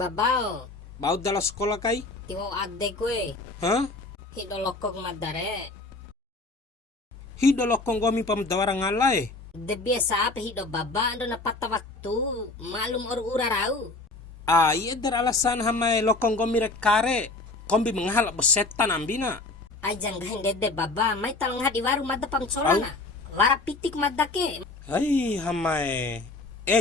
Babao, Baut dalam sekolah kai? tiwo adde kue. Hah? Hido lokok madare. Hido lokong gomi pamdawara ngalai. De biasa apa hido baba ando na pata waktu. Malum ura rau. Ah, iya der alasan hamai lokong gomi rek kare. Kombi menghalak besetan ambina. Ajang gahin dede baba. May talang hadi waru madda pamcolana. Wara pitik madda ke. Hai hamai.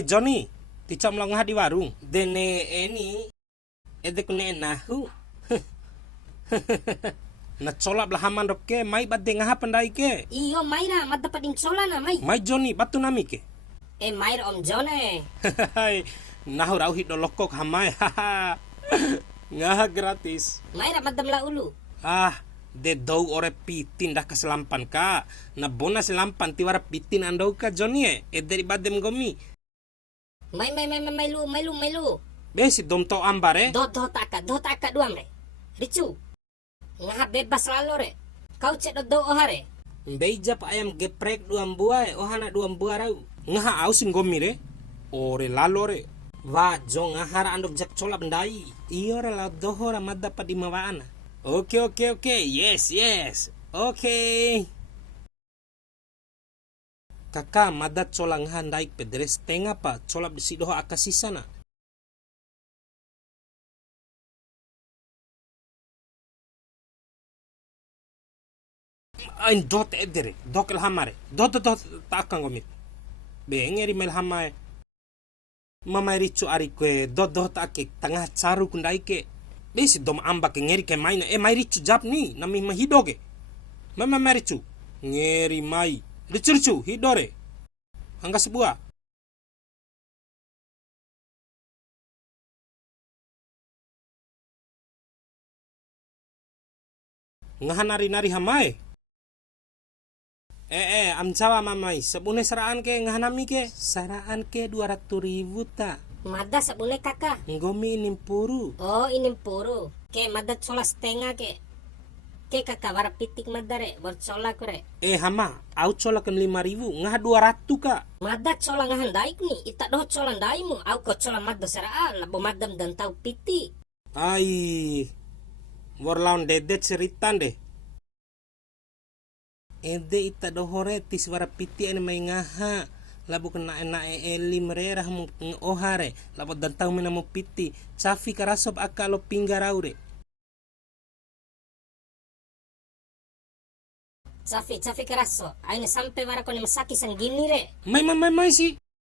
Johnny, ticam lang di warung. Dene eni. Edek ne nahu. Na colap lah haman doke mai badde ngaha pandai ke. Iyo mayra madda pading colana may. Mai Johnny batu nami ke. Mayra om Jone. Hai, nahu rau hido lokok hamai. Ngaha gratis. Mayra madam la ulu. Ah, de dou ore pitin dah keselampan ka. Na bona selampan tiwara pitin andau ka Johnny dari badem gomi. May lu. Besi dom to ambare. Do taka duam re. Ricu. Ngaha bebas lalu re. Kau cek do ohare. Beijap ayam geprek duam buah ohana duam buah rau. Ngaha ausin gomi re. Ore lalore. Wa jong ngahara andok jak cola bendai. Iyo re la dohora madda pa di mawaana. Oke. Yes. Oke. Kakak madat colang handaik pedres tengah pa colap di sidoho akasisana. Ain dot edere dokel hamare dot takang gomit. Bengeri mel hamai. Mama ricu ari kue dot ake tengah caru kundai ke. Besi dom amba ke ngeri ke maina mai ricu jap ni nami mahidoge. Mama ricu ngeri mai. Ricu hidore. Angga sebuah. Ngahan nari hamai. Amcawa mamai. Sebune saraan ke ngahanami ke. Saraan ke 200.000 ta. Madda sabune kakak. Ngomi inimpuru. Oh inimpuru. Ke madda cola setengah ke. Ke kakak wara pitik madare bercola kore. Hama, au cola kan 5.000, ngah 200 ka. Madda cola ngahan daik ni, ita doh cola daimu, au ko cola madda seraan, labo madam dan tau piti. Ai, warlaun dedet ceritan deh. Ede ita dohore tis wara piti ene mai ngaha. Labo kena ena eli mererah mu ohare, labo dan tau menamu piti. Cafi karasob akalo pinggaraure. Cafi keraso, aina sampai wara ko ni masaki sang gini re. Mai si.